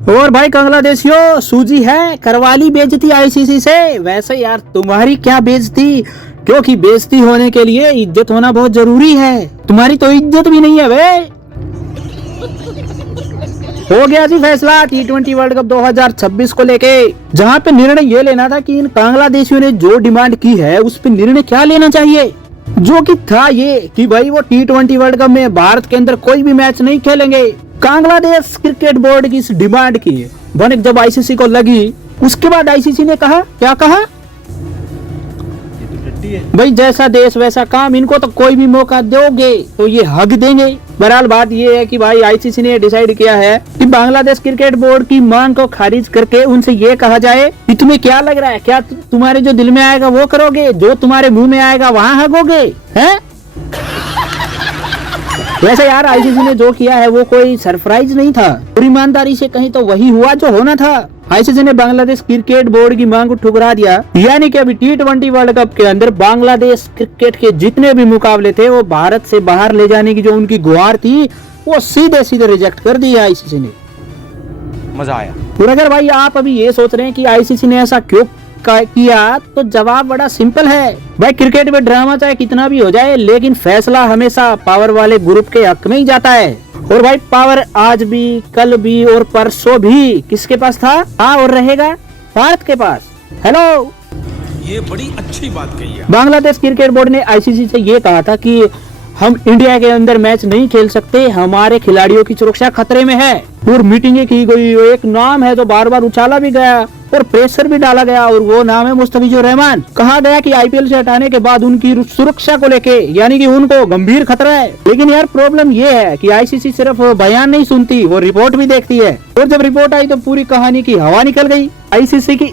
और भाई बांग्लादेशियों, सूजी है करवाली बेइज्जती आईसीसी से। वैसे यार तुम्हारी क्या बेइज्जती, क्योंकि बेइज्जती होने के लिए इज्जत होना बहुत जरूरी है। तुम्हारी तो इज्जत भी नहीं है बे। हो गया जी फैसला T20 वर्ल्ड कप 2026 को लेके, जहां पे निर्णय ये लेना था कि इन बांग्लादेशियों ने जो डिमांड की है उस पे निर्णय क्या लेना चाहिए। जो कि था ये कि भाई वो T20 वर्ल्ड कप में भारत के अंदर कोई भी मैच नहीं खेलेंगे। बांग्लादेश क्रिकेट बोर्ड की इस डिमांड की भनक जब आईसीसी को लगी, उसके बाद आईसीसी ने कहा, क्या कहा भाई, जैसा देश वैसा काम, इनको तो कोई भी मौका दोगे तो ये हक देंगे। बहरहाल बात ये है कि भाई आईसीसी ने डिसाइड किया है कि बांग्लादेश क्रिकेट बोर्ड की मांग को खारिज करके उनसे ये कहा जाए कि तुम्हें क्या लग रहा है, क्या तुम्हारे जो दिल में आएगा वो करोगे, जो तुम्हारे मुंह में आएगा वहाँ हगोगे, हैं? वैसे यार आईसीसी ने जो किया है वो कोई सरप्राइज नहीं था, और ईमानदारी से कहीं तो वही हुआ जो होना था। आईसीसी ने बांग्लादेश क्रिकेट बोर्ड की मांग को ठुकरा दिया, यानी कि अभी T20 वर्ल्ड कप के अंदर बांग्लादेश क्रिकेट के जितने भी मुकाबले थे वो भारत से बाहर ले जाने की जो उनकी गुहार थी वो सीधे सीधे रिजेक्ट कर दी आईसीसी ने। मजा आया। और अगर भाई आप अभी ये सोच रहे हैं कि आईसीसी ने ऐसा क्यों किया, तो जवाब बड़ा सिंपल है भाई। क्रिकेट में ड्रामा चाहे कितना भी हो जाए, लेकिन फैसला हमेशा पावर वाले ग्रुप के हक में ही जाता है। और भाई पावर आज भी, कल भी और परसों भी किसके पास था? हाँ, और रहेगा भारत के पास। हेलो, ये बड़ी अच्छी बात कही है। बांग्लादेश क्रिकेट बोर्ड ने आईसीसी से ये कहा था कि हम इंडिया के अंदर मैच नहीं खेल सकते, हमारे खिलाड़ियों की सुरक्षा खतरे में है। और मीटिंगें की गई, एक नाम है जो बार बार उछाला भी गया और प्रेशर भी डाला गया, और वो नाम है मुस्तफिजुर रहमान। कहा गया कि आईपीएल से हटाने के बाद उनकी सुरक्षा को लेके, यानी कि उनको गंभीर खतरा है। लेकिन यार प्रॉब्लम ये है कि आईसीसी सिर्फ बयान नहीं सुनती, वो रिपोर्ट भी देखती है। और जब रिपोर्ट आई तो पूरी कहानी की हवा निकल गई। आईसीसी की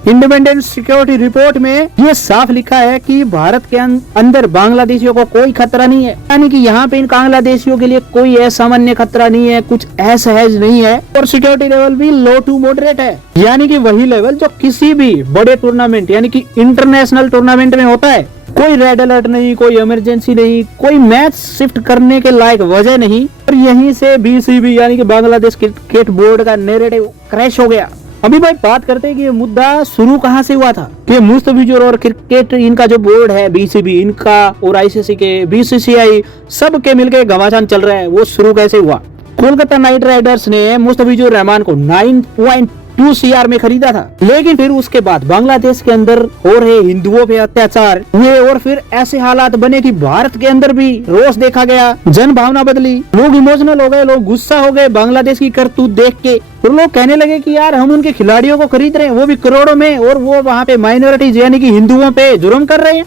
इंडिपेंडेंट सिक्योरिटी रिपोर्ट में ये साफ लिखा है कि भारत के अंदर बांग्लादेशियों को कोई खतरा नहीं है, यानी कि यहाँ पे इन बांग्लादेशियों के लिए कोई असामान्य खतरा नहीं है, कुछ असहज नहीं है। और सिक्योरिटी लेवल भी लो टू मॉडरेट है, यानी कि वही लेवल जो किसी भी बड़े टूर्नामेंट यानी कि इंटरनेशनल टूर्नामेंट में होता है। कोई रेड अलर्ट नहीं, कोई इमरजेंसी नहीं, कोई मैच शिफ्ट करने के लायक वजह नहीं। और यहीं से बीसीबी यानी कि बांग्लादेश क्रिकेट बोर्ड का नैरेटिव क्रैश हो गया। अभी भाई बात करते हैं कि ये मुद्दा शुरू कहाँ से हुआ था, कि मुस्तफिजुर और क्रिकेट इनका जो बोर्ड है बीसीबी, इनका और आईसीसी के, बीसीसीआई सब के मिलकर घमासान चल रहा है, वो शुरू कैसे हुआ? कोलकाता नाइट राइडर्स ने मुस्तफिजुर रहमान को 9.2 CR में खरीदा था, लेकिन फिर उसके बाद बांग्लादेश के अंदर हो रहे हिंदुओं पे अत्याचार हुए, और फिर ऐसे हालात बने कि भारत के अंदर भी रोष देखा गया, जन भावना बदली, लोग इमोशनल हो गए, लोग गुस्सा हो गए बांग्लादेश की करतूत देख के। और लोग कहने लगे कि यार हम उनके खिलाड़ियों को खरीद रहे हैं, वो भी करोड़ों में, और वो वहाँ पे माइनॉरिटीज यानी कि हिंदुओं पे जुल्म कर रहे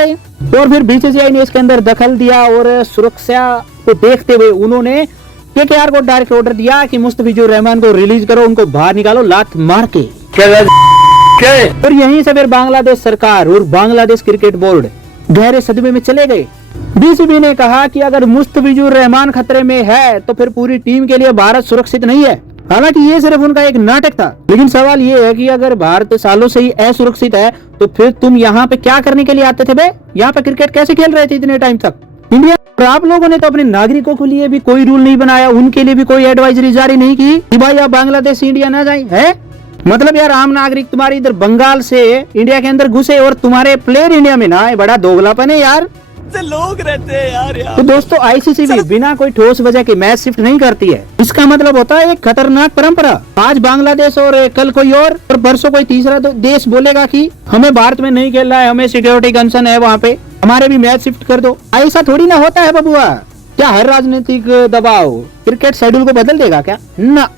हैं। और फिर बीसीसीआई ने इसके अंदर दखल दिया, और सुरक्षा को देखते हुए उन्होंने केकेआर को डायरेक्ट ऑर्डर दिया कि मुस्तफिजुर रहमान को रिलीज करो, उनको बाहर निकालो लात मार के। और यहीं से फिर बांग्लादेश सरकार और बांग्लादेश क्रिकेट बोर्ड गहरे सदमे में चले गए। बीसीबी ने कहा कि अगर मुस्तफिजुर रहमान खतरे में है तो फिर पूरी टीम के लिए भारत सुरक्षित नहीं है। हालांकि ये सिर्फ उनका एक नाटक था, लेकिन सवाल ये है कि अगर भारत सालों से ही असुरक्षित है तो फिर तुम यहाँ पे क्या करने के लिए आते थे बे? यहाँ पे क्रिकेट कैसे खेल रहे थे इतने टाइम तक इंडिया? और आप लोगों ने तो अपने नागरिकों के लिए भी कोई रूल नहीं बनाया, उनके लिए भी कोई एडवाइजरी जारी नहीं की कि भाई आप बांग्लादेश से इंडिया ना जाए, है? मतलब यार आम नागरिक तुम्हारे इधर बंगाल से इंडिया के अंदर घुसे और तुम्हारे प्लेयर इंडिया में ना आए, बड़ा दोगलापन है यार। लोग रहते हैं यार। तो दोस्तों आईसीसी भी बिना कोई ठोस वजह के मैच शिफ्ट नहीं करती है। इसका मतलब होता है एक खतरनाक परंपरा। आज बांग्लादेश और कल कोई और परसों कोई तीसरा देश बोलेगा कि हमें भारत में नहीं खेलना है, हमें सिक्योरिटी कंसर्न है वहाँ पे, हमारे भी मैच शिफ्ट कर दो। ऐसा थोड़ी ना होता है बबुआ। क्या हर राजनीतिक दबाव क्रिकेट शेड्यूल को बदल देगा क्या? ना,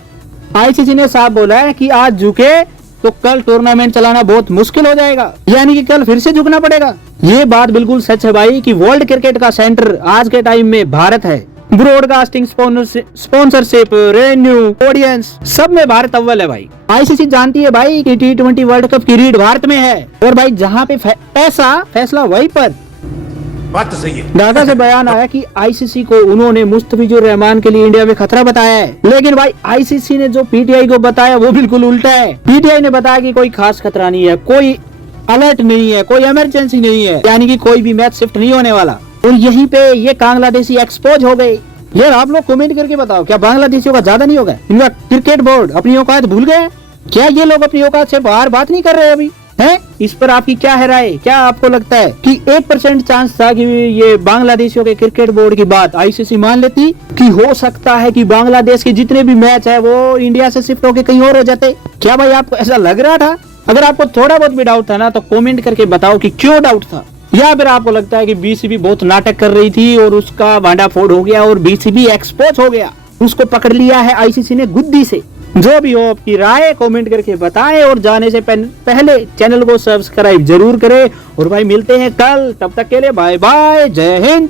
आईसीसी ने साफ बोला है कि आज झुके तो कल टूर्नामेंट चलाना बहुत मुश्किल हो जाएगा, यानी कि कल फिर से झुकना पड़ेगा। ये बात बिल्कुल सच है भाई कि वर्ल्ड क्रिकेट का सेंटर आज के टाइम में भारत है। ब्रॉडकास्टिंग, स्पॉन्सरशिप, रेवेन्यू, ऑडियंस, सब में भारत अव्वल है भाई। आईसीसी जानती है भाई कि T20 वर्ल्ड कप की रीढ़ भारत में है, और भाई जहाँ पे पैसा फैसला वहीं पर। बात तो सही है। ढाका से बयान आया कि आईसीसी को उन्होंने मुस्तफिजुर रहमान के लिए इंडिया में खतरा बताया है, लेकिन भाई आईसीसी ने जो पीटीआई को बताया वो बिल्कुल उल्टा है। पीटीआई ने बताया कि कोई खास खतरा नहीं है, कोई अलर्ट नहीं है, कोई इमरजेंसी नहीं है, यानी कि कोई भी मैच शिफ्ट नहीं होने वाला। और यहीं पे ये बांग्लादेशी एक्सपोज हो गए। यार आप लोग कमेंट करके बताओ, क्या बांग्लादेशियों का ज्यादा नहीं होगा? इनका क्रिकेट बोर्ड अपनी औकात भूल गए? क्या ये लोग अपनी औकात से बाहर बात नहीं कर रहे अभी हैं? इस पर आपकी क्या है राय? क्या आपको लगता है कि 1% चांस था कि ये बांग्लादेशियों के क्रिकेट बोर्ड की बात आईसीसी मान लेती, कि हो सकता है कि बांग्लादेश के जितने भी मैच है वो इंडिया से शिफ्ट होके कहीं और हो जाते? क्या भाई आपको ऐसा लग रहा था? अगर आपको थोड़ा बहुत भी डाउट था ना, तो कमेंट करके बताओ कि क्यों डाउट था। या फिर आपको लगता है कि बीसीबी बहुत नाटक कर रही थी और उसका भांडाफोड़ हो गया और बीसीबी एक्सपोज हो गया, उसको पकड़ लिया है आईसीसी ने गुद्दी से। जो भी हो, आपकी राय कमेंट करके बताएं और जाने से पहले चैनल को सब्सक्राइब जरूर करें। और भाई मिलते हैं कल, तब तक के लिए बाय बाय, जय हिंद।